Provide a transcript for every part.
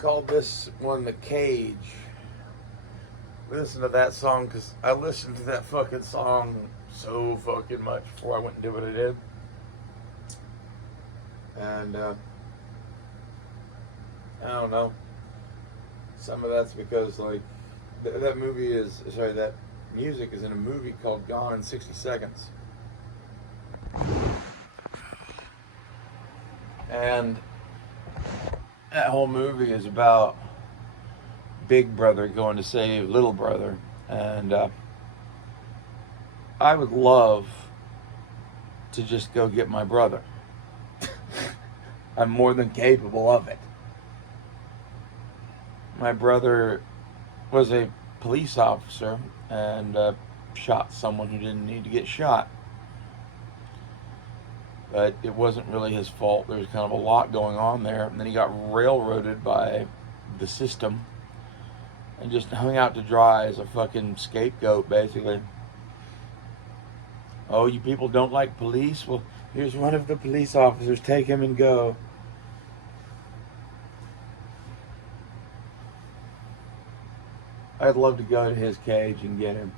called this one The Cage. Listen to that song because I listened to that fucking song so fucking much before I went and did what I did. And I don't know. Some of that's because like that movie is sorry that music is in a movie called Gone in 60 Seconds. And that whole movie is about Big Brother going to save Little Brother. And I would love to just go get my brother. I'm more than capable of it. My brother was a police officer and shot someone who didn't need to get shot. But it wasn't really his fault. There was kind of a lot going on there. And then he got railroaded by the system and just hung out to dry as a fucking scapegoat, basically. Oh, you people don't like police? Well, here's one of the police officers. Take him and go. I'd love to go to his cage and get him.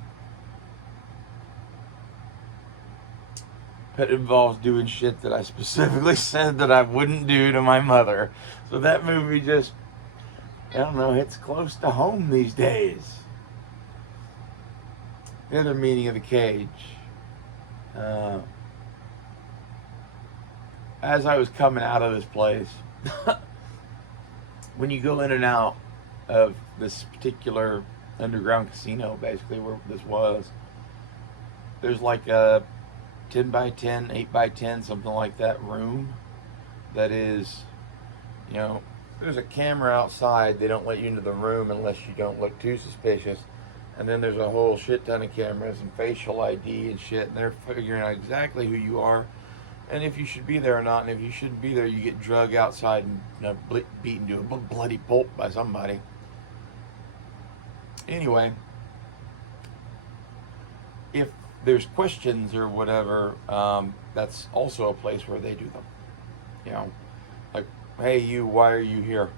But it involves doing shit that I specifically said that I wouldn't do to my mother. So that movie just, I don't know, hits close to home these days. The other meaning of The Cage. As I was coming out of this place, when you go in and out of this particular underground casino, basically where this was, there's like a 10 by 10, 8 by 10, something like that room that is, you know, there's a camera outside. They don't let you into the room unless you don't look too suspicious. And then there's a whole shit ton of cameras and facial ID and shit, and they're figuring out exactly who you are and if you should be there or not. And if you shouldn't be there, you get drugged outside and, you know, beaten to a bloody pulp by somebody. Anyway, if there's questions or whatever, that's also a place where they do them. You know, like, hey, you, why are you here?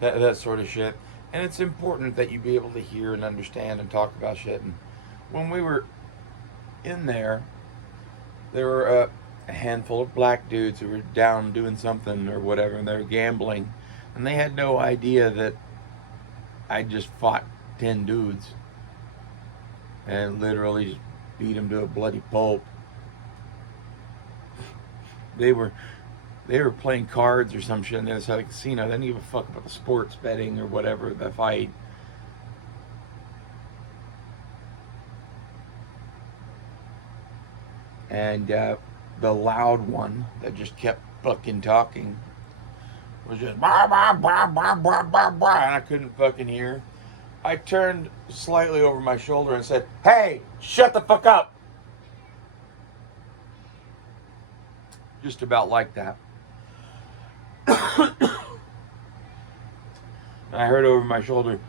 that sort of shit. And it's important that you be able to hear and understand and talk about shit. And when we were in there were a handful of black dudes who were down doing something or whatever, and they were gambling. And they had no idea that I just fought 10 dudes and literally just beat them to a bloody pulp. They were playing cards or some shit on the other side of the casino. They didn't give a fuck about the sports betting or whatever, the fight. And the loud one that just kept fucking talking was just blah, blah, blah, blah, blah, blah, blah, and I couldn't fucking hear. I turned slightly over my shoulder and said, "Hey, shut the fuck up." Just about like that. And I heard over my shoulder,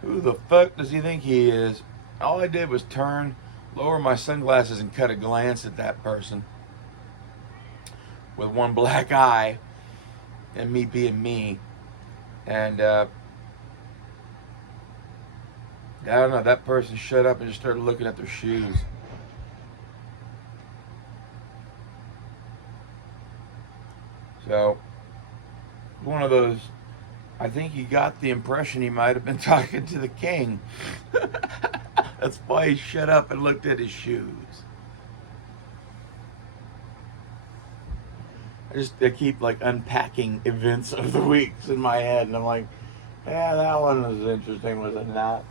"Who the fuck does he think he is?" All I did was turn, lower my sunglasses, and cut a glance at that person with one black eye, and me being me. And I don't know, that person shut up and just started looking at their shoes. So, one of those, I think he got the impression he might have been talking to the king. That's why he shut up and looked at his shoes. I keep like unpacking events of the weeks in my head, and I'm like, yeah, that one was interesting, was it not?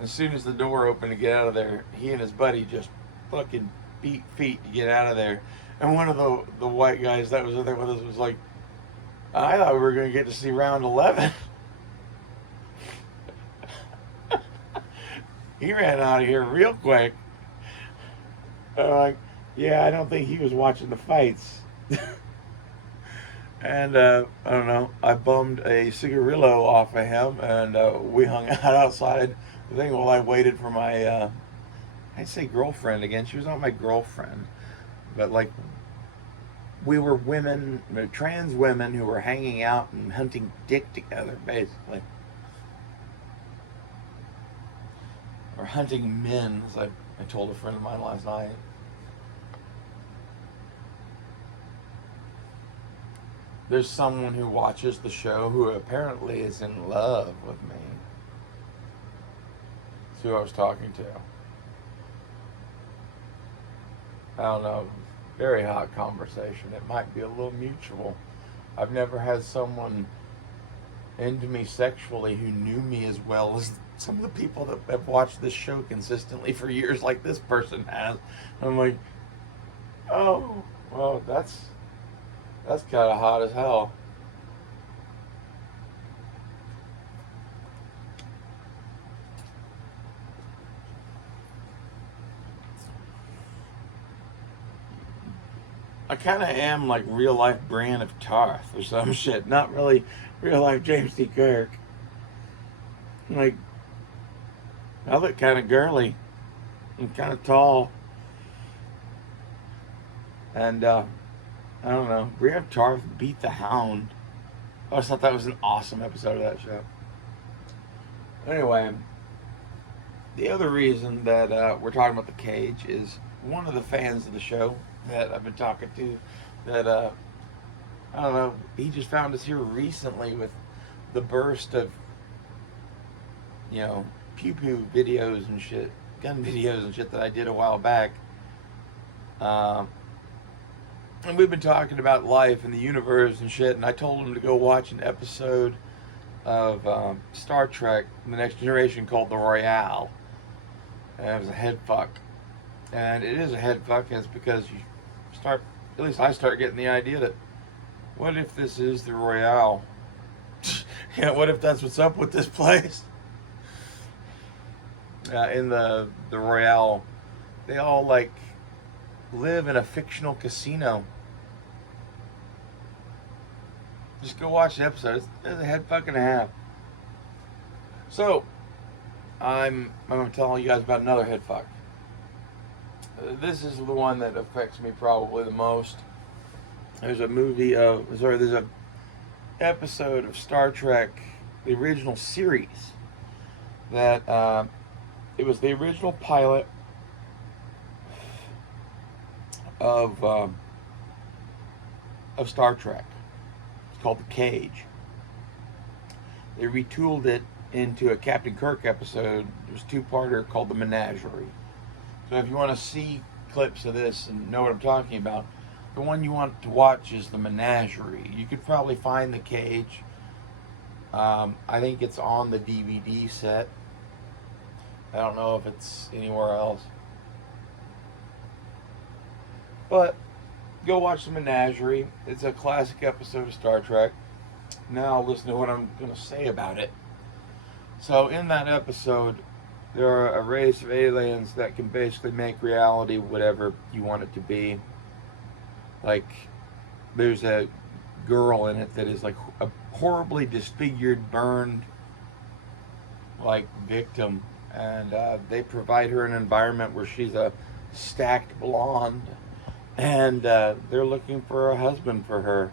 As soon as the door opened to get out of there, he and his buddy just fucking beat feet to get out of there. And one of the white guys that was there with us was like, I thought we were going to get to see round 11. He ran out of here real quick. Like, yeah, I don't think he was watching the fights. And I don't know, I bummed a cigarillo off of him, and we hung out outside the thing while I waited for my, I'd say girlfriend again. She was not my girlfriend, but like we were women, trans women who were hanging out and hunting dick together, basically. Or hunting men, as I told a friend of mine last night. There's someone who watches the show who apparently is in love with me. That's who I was talking to. I don't know. Very hot conversation. It might be a little mutual. I've never had someone into me sexually who knew me as well as some of the people that have watched this show consistently for years like this person has. I'm like, oh, well, that's kind of hot as hell. I kind of am like real life Brienne of Tarth or some shit. Not really real life James T. Kirk. Like, I look kind of girly. I'm kind of tall. And, I don't know. Brienne of Tarth beat the Hound. I always thought that was an awesome episode of that show. Anyway, the other reason that we're talking about The Cage is one of the fans of the show that I've been talking to that, I don't know, he just found us here recently with the burst of, pew-pew videos and shit, gun videos and shit that I did a while back. And we've been talking about life and the universe and shit, and I told him to go watch an episode of Star Trek The Next Generation called The Royale. And it was a head fuck. And it is a head fuck, it's because you start, at least I start getting the idea that, what if this is the Royale? What if that's what's up with this place? In the Royale, they all like live in a fictional casino. Just go watch the episode. It's a head fucking half. So, I'm going to tell you guys about another head fuck. This is the one that affects me probably the most. There's a episode of Star Trek, the original series, that it was the original pilot of Star Trek. It's called The Cage. They retooled it into a Captain Kirk episode. There's a two-parter called The Menagerie. So if you want to see clips of this and know what I'm talking about, the one you want to watch is The Menagerie. You could probably find The Cage. I think it's on the DVD set. I don't know if it's anywhere else. But go watch The Menagerie. It's a classic episode of Star Trek. Now listen to what I'm going to say about it. So in that episode, there are a race of aliens that can basically make reality whatever you want it to be. Like, there's a girl in it that is like a horribly disfigured, burned, like, victim. And they provide her an environment where she's a stacked blonde. And they're looking for a husband for her.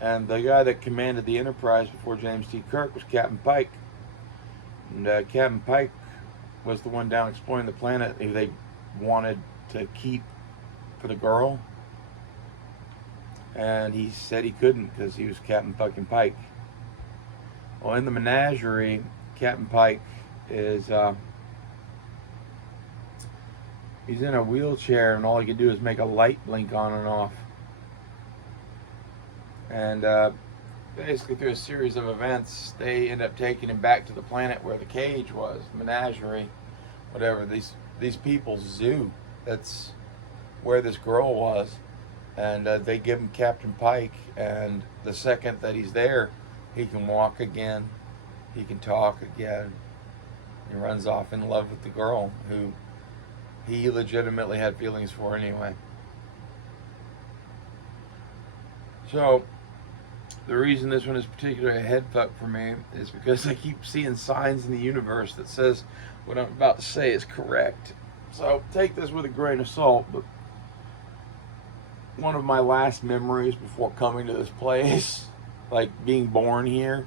And the guy that commanded the Enterprise before James T. Kirk was Captain Pike. And Captain Pike was the one down exploring the planet who they wanted to keep for the girl. And he said he couldn't because he was Captain fucking Pike. Well, in The Menagerie, Captain Pike is he's in a wheelchair and all he can do is make a light blink on and off. And basically through a series of events, they end up taking him back to the planet where the cage was, Menagerie, whatever, these people's zoo. That's where this girl was. And they give him Captain Pike, and the second that he's there, he can walk again, he can talk again. He runs off in love with the girl who he legitimately had feelings for anyway. So, the reason this one is particularly a head fuck for me is because I keep seeing signs in the universe that says what I'm about to say is correct. So take this with a grain of salt, but one of my last memories before coming to this place, like being born here,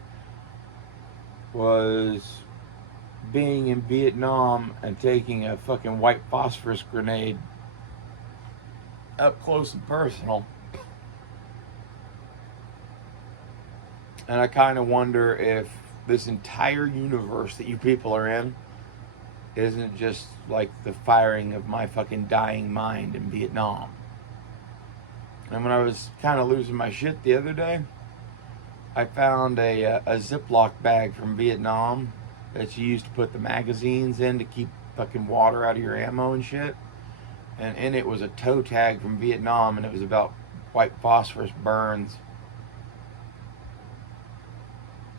was being in Vietnam and taking a fucking white phosphorus grenade up close and personal. And I kind of wonder if this entire universe that you people are in isn't just like the firing of my fucking dying mind in Vietnam. And when I was kind of losing my shit the other day, I found a Ziploc bag from Vietnam that you used to put the magazines in to keep fucking water out of your ammo and shit. And in it was a toe tag from Vietnam, and it was about white phosphorus burns.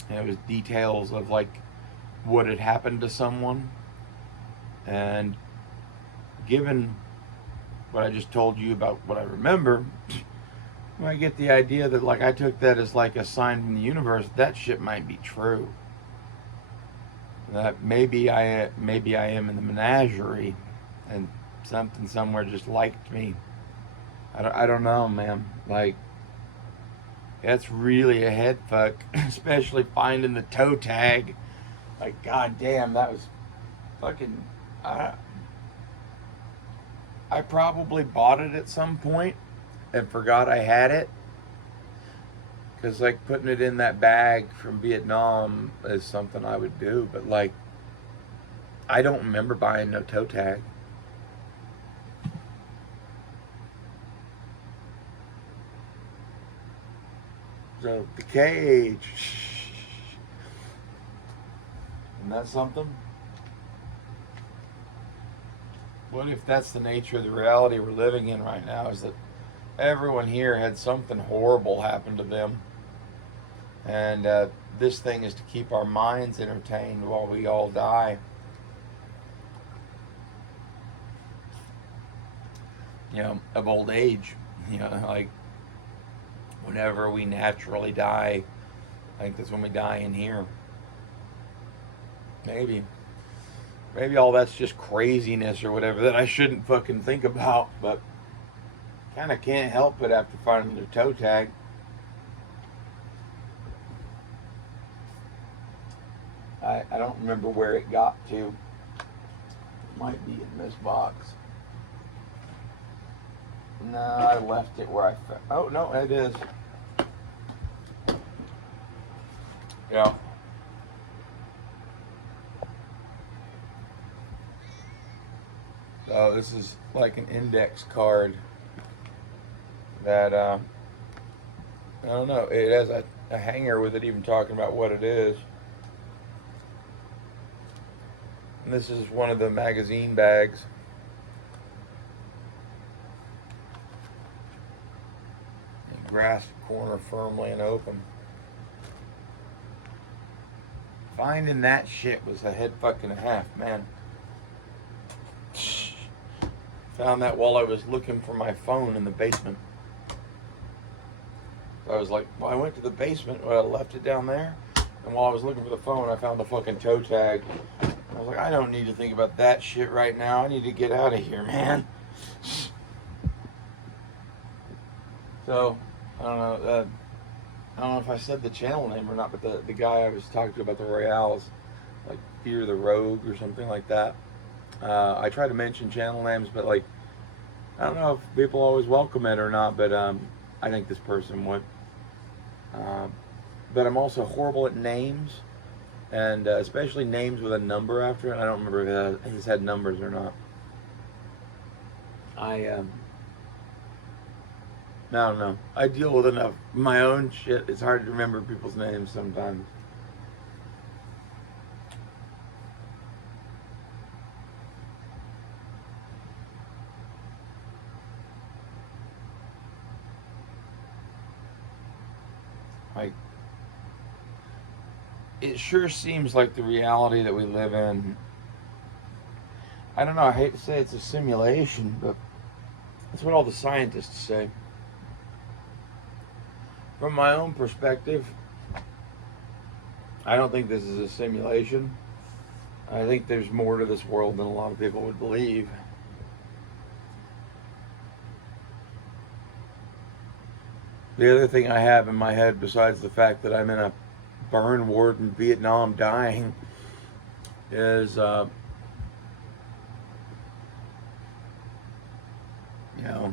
And it was details of like what had happened to someone. And given what I just told you about what I remember, I get the idea that like I took that as like a sign from the universe that shit might be true. That maybe I am in the menagerie, and something somewhere just liked me. I don't know, man. Like, that's really a head fuck, especially finding the toe tag. Like, goddamn, that was fucking. I probably bought it at some point and forgot I had it. Because, like, putting it in that bag from Vietnam is something I would do. But, like, I don't remember buying no toe tag. So, the cage. Isn't that something? What if that's the nature of the reality we're living in right now, is that everyone here had something horrible happen to them, and this thing is to keep our minds entertained while we all die. You know, of old age. You know, like whenever we naturally die, I think that's when we die in here. Maybe all that's just craziness or whatever that I shouldn't fucking think about, but kind of can't help it after finding the toe tag. I don't remember where it got to. It might be in this box. No, I left it where I found. Oh no, it is. Yeah. Oh, this is like an index card that, I don't know, it has a hanger with it even talking about what it is. And this is one of the magazine bags. You grasp the corner firmly and open. Finding that shit was a head fuck and a half, man. Found that while I was looking for my phone in the basement. So I was like, well, I went to the basement, but I left it down there. And while I was looking for the phone, I found the fucking toe tag. I was like, I don't need to think about that shit right now. I need to get out of here, man. So, I don't know. I don't know if I said the channel name or not, but the guy I was talking to about the Royales, like Fear the Rogue or something like that. I try to mention channel names, but like, I don't know if people always welcome it or not, but I think this person would. But I'm also horrible at names, and especially names with a number after it. I don't remember if he's had numbers or not. I don't know. I deal with enough my own shit. It's hard to remember people's names sometimes. Like, it sure seems like the reality that we live in. I don't know, I hate to say it's a simulation, but that's what all the scientists say. From my own perspective, I don't think this is a simulation. I think there's more to this world than a lot of people would believe. The other thing I have in my head, besides the fact that I'm in a burn ward in Vietnam dying, is, you know,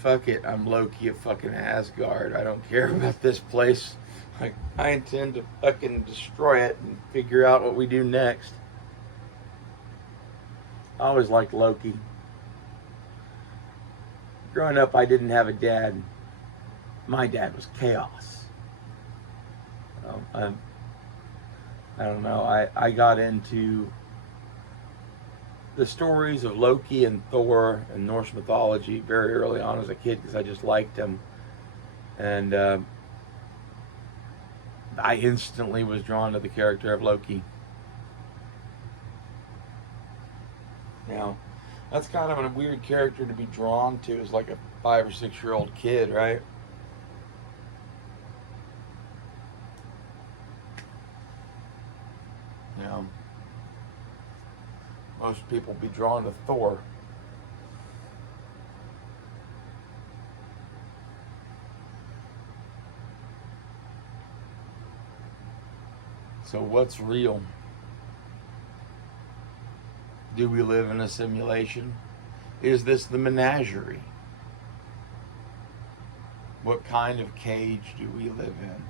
fuck it, I'm Loki of fucking Asgard. I don't care about this place. Like, I intend to fucking destroy it and figure out what we do next. I always liked Loki. Growing up, I didn't have a dad. My dad was chaos. Um, I don't know. I got into the stories of Loki and Thor and Norse mythology very early on as a kid because I just liked them. And I instantly was drawn to the character of Loki. Now, that's kind of a weird character to be drawn to as like a 5 or 6 year old kid, right? You know, most people be drawn to Thor. So what's real? Do we live in a simulation? Is this the menagerie? What kind of cage do we live in?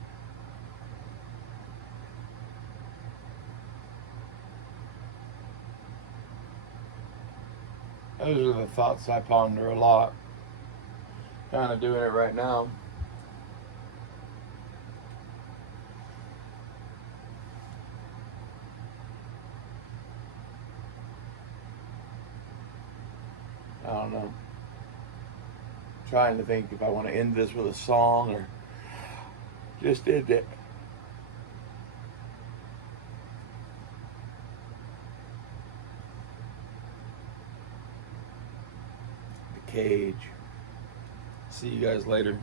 Those are the thoughts I ponder a lot. Kind of doing it right now. I don't know. Trying to think if I want to end this with a song or just end it. The cage. See you guys later.